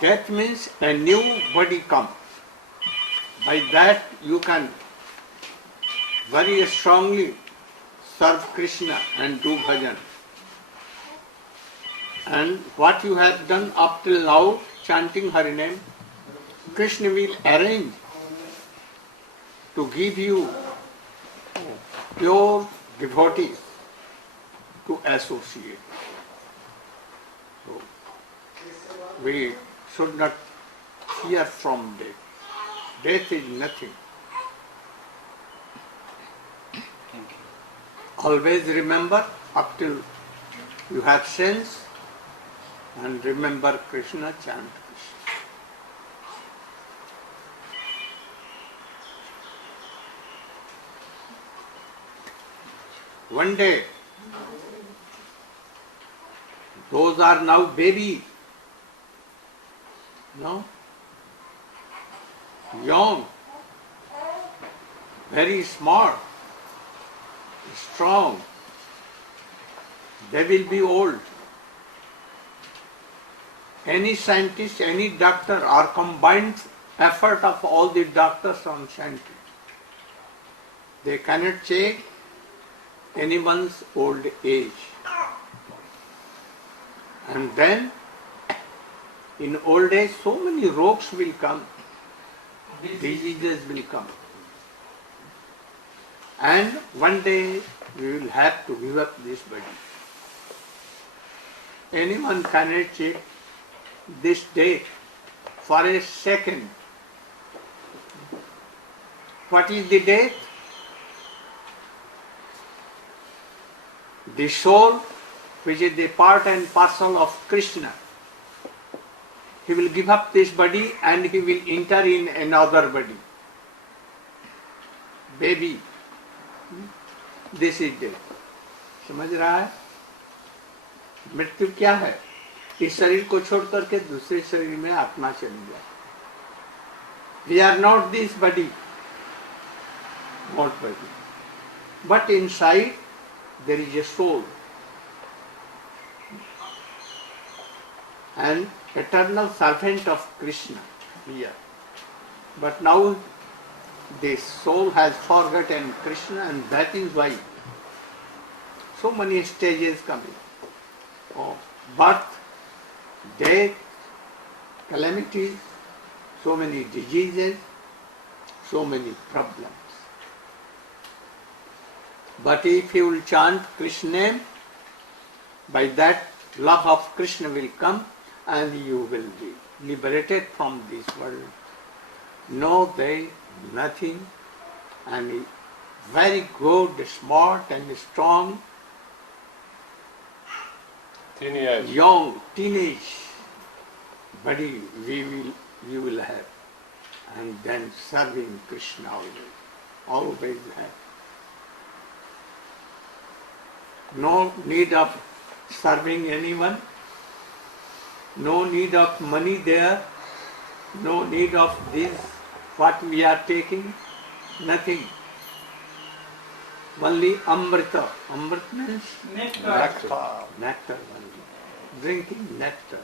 Death means a new body come. By that you can very strongly serve Krishna and do bhajan. And what you have done up till now, chanting Hari name, Krishna will arrange to give you pure devotees to associate. So, we should not fear from death. Death is nothing. Always remember up till you have sense, and remember Krishna, chant Krishna. One day, those are now baby, no? Young, very smart, strong. They will be old. Any scientist, any doctor, or combined effort of all the doctors on scientists, they cannot check anyone's old age. And then, in old age, so many rogues will come, diseases will come. And one day, we will have to give up this body. Anyone cannot check this date for a second. What is the date? The soul, which is the part and parcel of Krishna, he will give up this body and he will enter in another body. Baby, this is death. समझ रहा है? मृत्यु क्या है? इस शरीर को छोड़ करके दूसरे शरीर में आत्मा चली जाए. We are not this body, not body, but inside there is a soul, an eternal servant of Krishna here. But now this soul has forgotten Krishna, and that is why so many stages coming of birth, death, calamities, so many diseases, so many problems. But if you will chant Krishna name, by that love of Krishna will come and you will be liberated from this world. No they, nothing, and very good, smart and strong, young, teenage body you will have, and then serving Krishna always have. No need of serving anyone, no need of money there, no need of this, what we are taking, nothing. Only Amrita. Amrit means? Nectar. Nectar only. Drinking nectar.